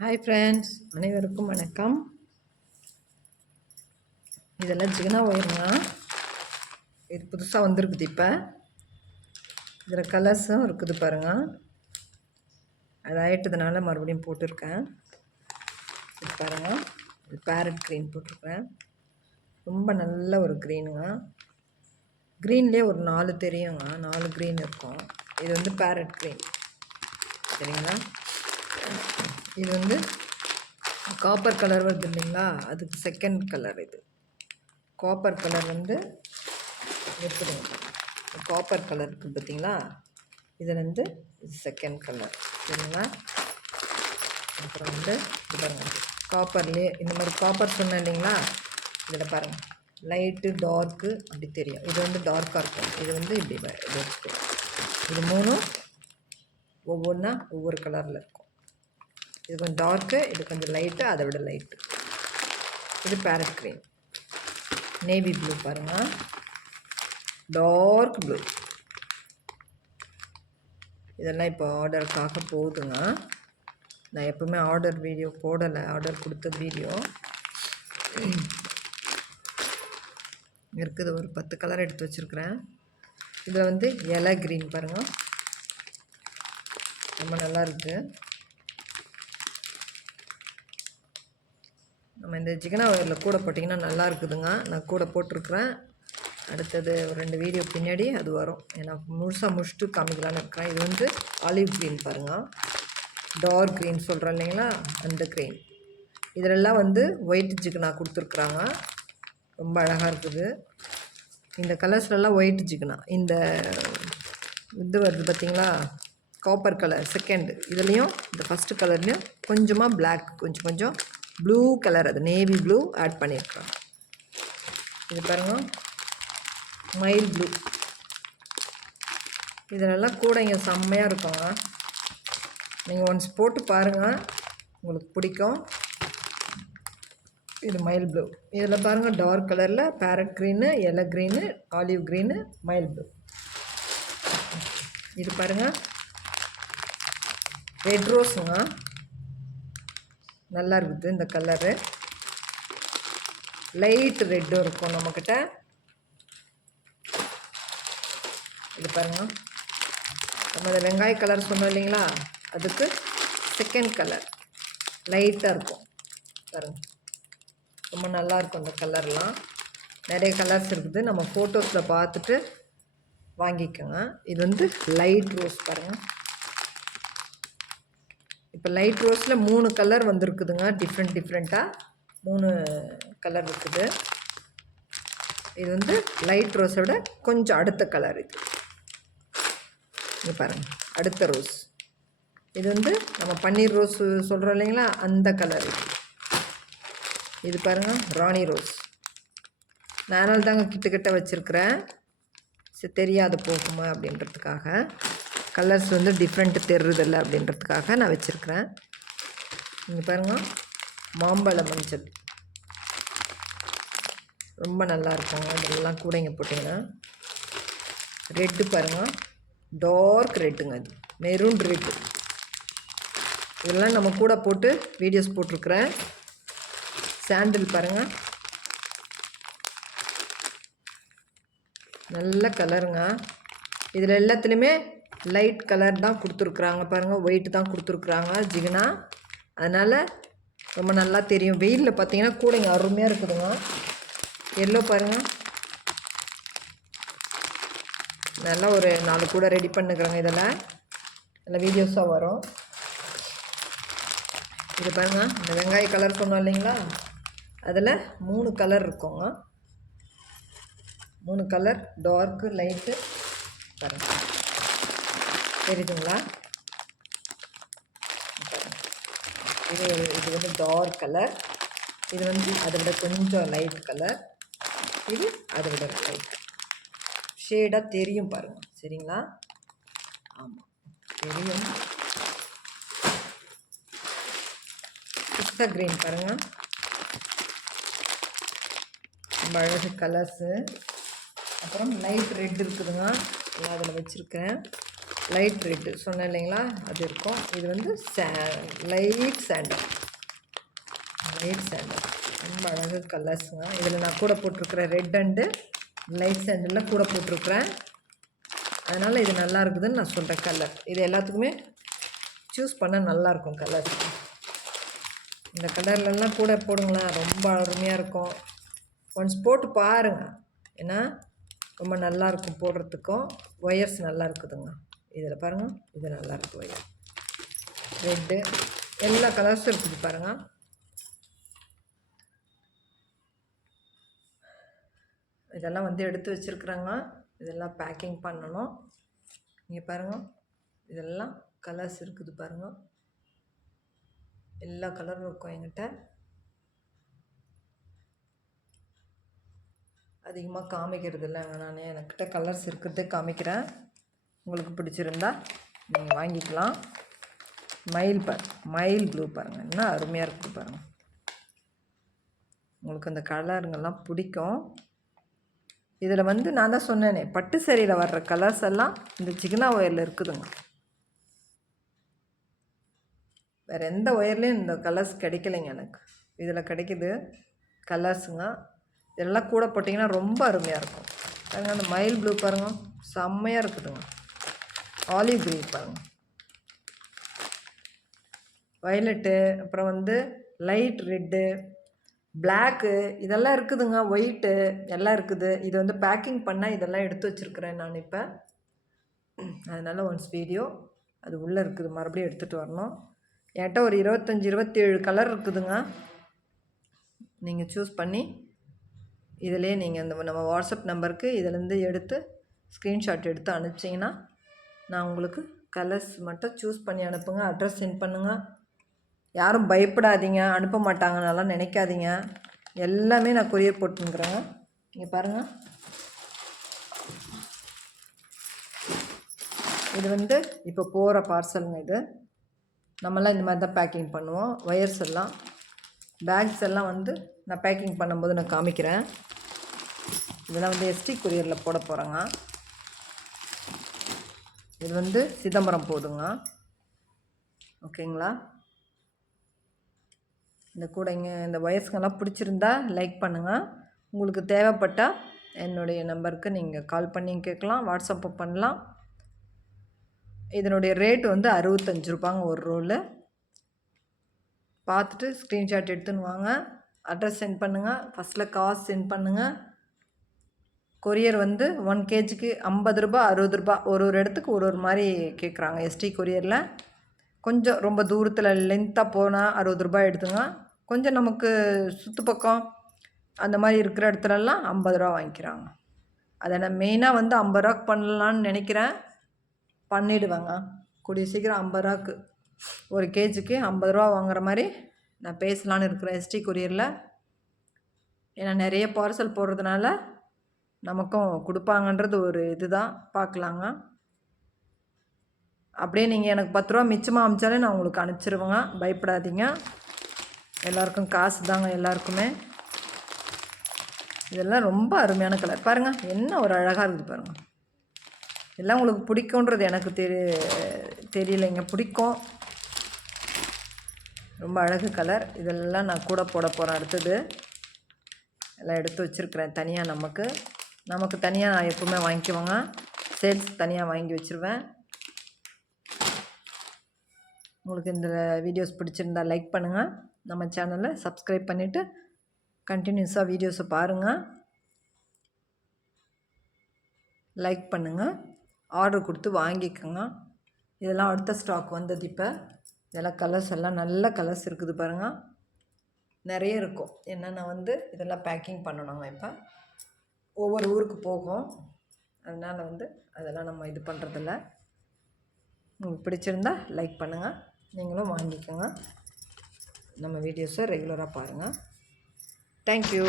Hi friends அனைவருக்கும் வணக்கம். இதெல்லாம் ஜிகனா ஒயருங்க இது புதுசாக வந்திருக்குது இப்போ. இதில் கலர்ஸும் இருக்குது பாருங்கள் அது ஆயிட்டதுனால மறுபடியும் போட்டிருக்கேன். இது பாருங்கள் இது பேரட் க்ரீன் போட்டிருக்கேன். ரொம்ப நல்ல ஒரு க்ரீனுங்க க்ரீன்லேயே ஒரு நாலு தெரியுங்க. நாலு க்ரீன் இருக்கும். இது வந்து பேரட் க்ரீன் சரிங்களா? இது வந்து காப்பர் கலர் வருது இல்லைங்களா? அதுக்கு செகண்ட் கலர் இது. காப்பர் கலர் வந்து இருக்குதுங்க காப்பர் கலர் இருக்குது பார்த்தீங்களா? இது வந்து செகண்ட் கலர் சரிங்களா? அப்புறம் வந்து பாருங்கள் காப்பர்லேயே இந்த மாதிரி காப்பர் சொன்னேன் இல்லைங்களா? இதில் பாருங்கள் லைட்டு டார்க்கு அப்படி தெரியும். இது வந்து டார்க்காக இருக்கும். இது வந்து இப்படி இது இது மூணும் ஒவ்வொன்றா ஒவ்வொரு கலரில் இருக்கும். இது கொஞ்சம் டார்க்கு இது கொஞ்சம் லைட்டு அதை விட லைட்டு இது பேரட் க்ரீன் நேவி ப்ளூ பாருங்கள் டார்க் ப்ளூ இதெல்லாம் இப்போ ஆர்டருக்காக போகுதுங்க. நான் எப்பவுமே ஆர்டர் வீடியோ போடலை. ஆர்டர் கொடுத்த வீடியோ இருக்குது. ஒரு பத்து கலர் எடுத்து வச்சுருக்குறேன். இதில் வந்து இலை க்ரீன் பாருங்கள் ரொம்ப நல்லா இருக்குது இந்த சிக்கனா ஒயரில் கூட போட்டிங்கன்னா நல்லா இருக்குதுங்க. நான் கூட போட்டிருக்கிறேன். அடுத்தது ஒரு ரெண்டு வீடியோ பின்னாடி அது வரும். ஏன்னா முழுசாக முடிச்சுட்டு காமிக்கலான்னு இருக்கிறேன். இது வந்து ஆலிவ் க்ரீன் பாருங்கள் டார்க் க்ரீன் சொல்கிறேன் இல்லைங்களா? அந்த க்ரீன் இதிலெல்லாம் வந்து ஒயிட் ஜிகனா கொடுத்துருக்குறாங்க. ரொம்ப அழகாக இருக்குது. இந்த கலர்ஸ்லலாம் ஒயிட் ஜிகனா இந்த இது வருது பார்த்திங்களா காப்பர் கலர் செகண்ட் இதுலேயும் இந்த ஃபஸ்ட்டு கலர்லேயும் கொஞ்சமாக பிளாக் கொஞ்சம் கொஞ்சம் ப்ளூ கலர் அது. நேவி ப்ளூ ஆட் பண்ணியிருக்கோம் இது பாருங்கள் மயில் ப்ளூ இதிலெல்லாம் கூட இங்கே செம்மையாக இருக்குங்க. நீங்கள் ஒன்ஸ் போட்டு பாருங்கள் உங்களுக்கு பிடிக்கும். இது மயில் ப்ளூ இதில் பாருங்கள் டார்க் கலரில் parrot green yellow green olive green மயில் ப்ளூ இது பாருங்கள் ரெட் ரோஸுங்க நல்லா இருக்குது இந்த கலரு. லைட் ரெட்டும் இருக்கும் நம்மக்கிட்ட இது பாருங்க. நம்ம இந்த வெங்காய கலர் சொன்னோம் இல்லைங்களா? அதுக்கு செகண்ட் கலர் லைட்டாக இருக்கும். பாருங்க. ரொம்ப நல்லா இருக்கும் இந்த கலர்லாம். நிறைய கலர்ஸ் இருக்குது. நம்ம ஃபோட்டோஸில் பார்த்துட்டு வாங்கிக்கோங்க. இது வந்து லைட் ரோஸ் பாருங்கள் இப்போ லைட் ரோஸில் மூணு கலர் வந்திருக்குதுங்க. டிஃப்ரெண்ட் டிஃப்ரெண்ட்டாக மூணு கலர் இருக்குது. இது வந்து லைட் ரோஸை விட கொஞ்சம் அடுத்த கலர் இது. இங்கே பாருங்கள் அடுத்த ரோஸ் இது வந்து நம்ம பன்னீர் ரோஸ் சொல்கிறோம் இல்லைங்களா? அந்த கலர் இது. இது பாருங்கள் ராணி ரோஸ் நானால் தாங்க கிட்ட கிட்ட வச்சுருக்கிறேன். சரி தெரியாது போகுமா அப்படின்றதுக்காக. கலர்ஸ் வந்து டிஃப்ரெண்ட்டு தெரியுதில்ல அப்படின்றதுக்காக நான் வச்சுருக்கிறேன். இங்கே பாருங்கள் மாம்பழ மஞ்சள். ரொம்ப நல்லா இருக்குங்க. இதெல்லாம் கூட இங்கே போட்டிங்கன்னா. ரெட்டு பாருங்கள் டார்க் ரெட்டுங்க அது. மெரூன் ரெட்டு இதெல்லாம் நம்ம கூட போட்டு வீடியோஸ் போட்டிருக்கிறேன். சாண்டில் பாருங்கள் நல்ல கலருங்க இதில் எல்லாத்துலேயுமே லைட் கலர் தான் கொடுத்துருக்குறாங்க பாருங்கள் ஒயிட் தான் கொடுத்துருக்குறாங்க. ஜிகினா அதனால் ரொம்ப நல்லா தெரியும். வெயிலில் பார்த்தீங்கன்னா கூடைங்க அருமையாக இருக்குதுங்க. எல்லோ பாருங்கள் நல்லா ஒரு நாலு கூட ரெடி பண்ணுக்கிறேங்க இதில். நல்ல வீடியோஸாக வரும். இது பாருங்க. இந்த வெங்காய கலர் சொன்னோம் இல்லைங்களா? அதில் மூணு கலர் இருக்குங்க. மூணு கலர் டார்க்கு லைட்டு பாருங்கள் தெரியுதுங்களா? இது இது வந்து டார்க் கலர் இது வந்து அதை விட கொஞ்சம் லைட் கலர் இது அதை விட லைட் ஷேடாக தெரியும் பாருங்கள் சரிங்களா? ஆமாம் தெரியும். பிஸ்தா கிரீன் பாருங்கள் ரொம்ப அழகு கலர்ஸு அப்புறம் லைட் ரெட் இருக்குதுங்க. நான் அதில் வச்சுருக்கேன். லைட் ரெட்டு சொன்னேன் இல்லைங்களா அது இருக்கும். இது வந்து say light sandal light sandal ரொம்ப அழகு கலர்ஸுங்க இதில் நான் கூட போட்டிருக்கிறேன் ரெட் அண்டு லைட் சாண்டலில் கூட போட்டிருக்கிறேன். அதனால் இது நல்லா இருக்குதுன்னு நான் சொல்கிறேன் கலர் இது எல்லாத்துக்குமே சூஸ் பண்ண நல்லாயிருக்கும் கலர் இந்த கலர்லலாம் கூட போடுங்களேன். ரொம்ப அருமையாக இருக்கும். ஒன்ஸ் போட்டு பாருங்கள் ஏன்னா ரொம்ப நல்லாயிருக்கும் போடுறதுக்கும். ஒயர்ஸ் நல்லா இருக்குதுங்க. இதில் பாருங்கள் இது நல்லா இருக்குது ரெட்டு எல்லா கலர்ஸும் இருக்குது பாருங்கள் இதெல்லாம் வந்து எடுத்து வச்சுருக்குறாங்க. இதெல்லாம் பேக்கிங் பண்ணணும். இங்கே பாருங்கள் இதெல்லாம் கலர்ஸ் இருக்குது பாருங்கள் எல்லா கலரும் இருக்கும் என்கிட்ட. அதிகமாக காமிக்கிறது இல்லைங்க நான் என்கிட்ட கலர்ஸ் இருக்கிறதே காமிக்கிறேன். உங்களுக்கு பிடிச்சிருந்தா நீங்கள் வாங்கிக்கலாம். மயில் பார் மயில் ப்ளூ பாருங்கள் என்ன அருமையாக இருக்குது பாருங்கள் உங்களுக்கு அந்த கலருங்கெல்லாம் பிடிக்கும். இதில் வந்து நான் தான் சொன்னேனே பட்டு சரியில் வர்ற கலர்ஸ் எல்லாம் இந்த சிக்னா ஒயரில் இருக்குதுங்க. வேறு எந்த ஒயர்லேயும் இந்த கலர்ஸ் கிடைக்கலைங்க எனக்கு. இதில் கிடைக்குது கலர்ஸுங்க. இதெல்லாம் கூட போட்டிங்கன்னா ரொம்ப அருமையாக இருக்கும். பாருங்கள் அந்த மயில் ப்ளூ பாருங்கள் செம்மையாக இருக்குதுங்க. ஆலிவ் க்ரீன் பாருங்கள் வயலட்டு அப்புறம் வந்து லைட் ரெட்டு பிளாக்கு இதெல்லாம் இருக்குதுங்க. ஒயிட்டு எல்லாம் இருக்குது. இது வந்து பேக்கிங் பண்ணால் இதெல்லாம் எடுத்து வச்சுருக்கிறேன் நான் இப்போ. அதனால் ஒன்ஸ் வீடியோ அது உள்ளே இருக்குது. மறுபடியும் எடுத்துகிட்டு வரணும். என்கிட்ட ஒரு இருபத்தஞ்சி இருபத்தேழு கலர் இருக்குதுங்க. நீங்கள் சூஸ் பண்ணி இதிலே நீங்கள் இந்த நம்ம வாட்ஸ்அப் நம்பருக்கு இதிலேருந்து எடுத்து ஸ்க்ரீன்ஷாட் எடுத்து அனுப்பிச்சிங்கன்னா நான் உங்களுக்கு கலர்ஸ் மட்டும் சூஸ் பண்ணி அனுப்புங்க அட்ரஸ் சென்ட் பண்ணுங்கள் யாரும் பயப்படாதீங்க அனுப்ப மாட்டாங்கன்னெல்லாம் நினைக்காதீங்க. எல்லாமே நான் கொரியர் போட்டுங்கிறேங்க இங்கே பாருங்கள் இது வந்து இப்போ போகிற பார்சலுங்க இது. நம்மலாம் இந்த மாதிரி தான் பேக்கிங் பண்ணுவோம். ஒயர்ஸ் எல்லாம் பேக்ஸ் எல்லாம் வந்து நான் பேக்கிங் பண்ணும்போது நான் காமிக்கிறேன். இதெல்லாம் வந்து எஸ்டி கொரியரில் போட போகிறேங்க இது வந்து சிதம்பரம் போதுங்க. ஓகேங்களா? இந்த கூடைங்க இந்த வயசுக்கெல்லாம் பிடிச்சிருந்தா லைக் பண்ணுங்கள் உங்களுக்கு தேவைப்பட்டால் என்னுடைய நம்பருக்கு நீங்கள் கால் பண்ணி கேட்கலாம் வாட்ஸ்அப்பு பண்ணலாம். இதனுடைய ரேட் வந்து அறுபத்தஞ்சு ரூபாங்க ஒரு ரோலு பார்த்துட்டு ஸ்க்ரீன்ஷாட் எடுத்துன்னு வாங்க. அட்ரஸ் சென்ட் பண்ணுங்கள் ஃபஸ்ட்டில் காசு சென்ட் பண்ணுங்கள் கொரியர் வந்து ஒன் கேஜிக்கு ஐம்பது ரூபா அறுபது ரூபா ஒரு ஒரு இடத்துக்கு ஒரு ஒரு மாதிரி கேட்குறாங்க எஸ்டி கொரியரில். கொஞ்சம் ரொம்ப தூரத்தில் லென்த்தாக போனால் அறுபது ரூபாய் எடுத்துங்க. கொஞ்சம் நமக்கு சுற்று பக்கம் அந்த மாதிரி இருக்கிற இடத்துலலாம் ஐம்பது ரூபா வாங்கிக்கிறாங்க. அதை நான் மெயினாக வந்து ஐம்பது ரூபாக்கு பண்ணலான்னு நினைக்கிறேன். பண்ணிவிடுவேங்க கூடிய சீக்கிரம் ஐம்பது ரூபாக்கு ஒரு கேஜிக்கு ஐம்பது ரூபா வாங்குற மாதிரி நான் பேசலான்னு இருக்கிறேன் எஸ்டி கொரியரில். ஏன்னா நிறைய பார்சல் போடுறதுனால நமக்கும் கொடுப்பாங்கன்றது ஒரு இது தான் பார்க்கலாங்க. அப்படியே நீங்கள் எனக்கு பத்து ரூபா மிச்சமாக அமிச்சாலே நான் உங்களுக்கு அனுப்பிச்சிருவேங்க. பயப்படாதீங்க. எல்லாருக்கும் காசு தாங்க எல்லாருக்குமே. இதெல்லாம் ரொம்ப அருமையான கலர். பாருங்கள் என்ன ஒரு அழகாக இருக்குது பாருங்கள் எல்லாம் உங்களுக்கு பிடிக்குன்றது எனக்கு தெரி தெரியலைங்க. பிடிக்கும். ரொம்ப அழகு கலர். இதெல்லாம் நான் கூட போட போகிறேன் அடுத்தது. எல்லாம் எடுத்து வச்சுருக்கிறேன் தனியாக நமக்கு. நமக்கு தனியாக நான் எப்போவுமே வாங்கிக்குவேங்க. சேல்ஸ் தனியாக வாங்கி வச்சுருவேன். உங்களுக்கு இந்த வீடியோஸ் பிடிச்சிருந்தா லைக் பண்ணுங்கள் நம்ம சேனலை சப்ஸ்கிரைப் பண்ணிவிட்டு கண்டினியூஸாக வீடியோஸை பாருங்கள் லைக் பண்ணுங்கள் ஆர்டர் கொடுத்து வாங்கிக்கோங்க. இதெல்லாம் அடுத்த ஸ்டாக் வந்தது இப்போ. இதெல்லாம் கலர்ஸ் எல்லாம் நல்ல கலர்ஸ் இருக்குது பாருங்கள் நிறைய இருக்கும். என்னென்ன வந்து இதெல்லாம் பேக்கிங் பண்ணணுங்க இப்போ. ஒவ்வொரு ஊருக்கு போகும். அதனால் வந்து அதெல்லாம் நம்ம இது பண்ணுறதில்ல உங்களுக்கு பிடிச்சிருந்தா லைக் பண்ணுங்கள் நீங்களும் வாங்கிக்கோங்க. நம்ம வீடியோஸை ரெகுலராக பாருங்கள் தேங்க்யூ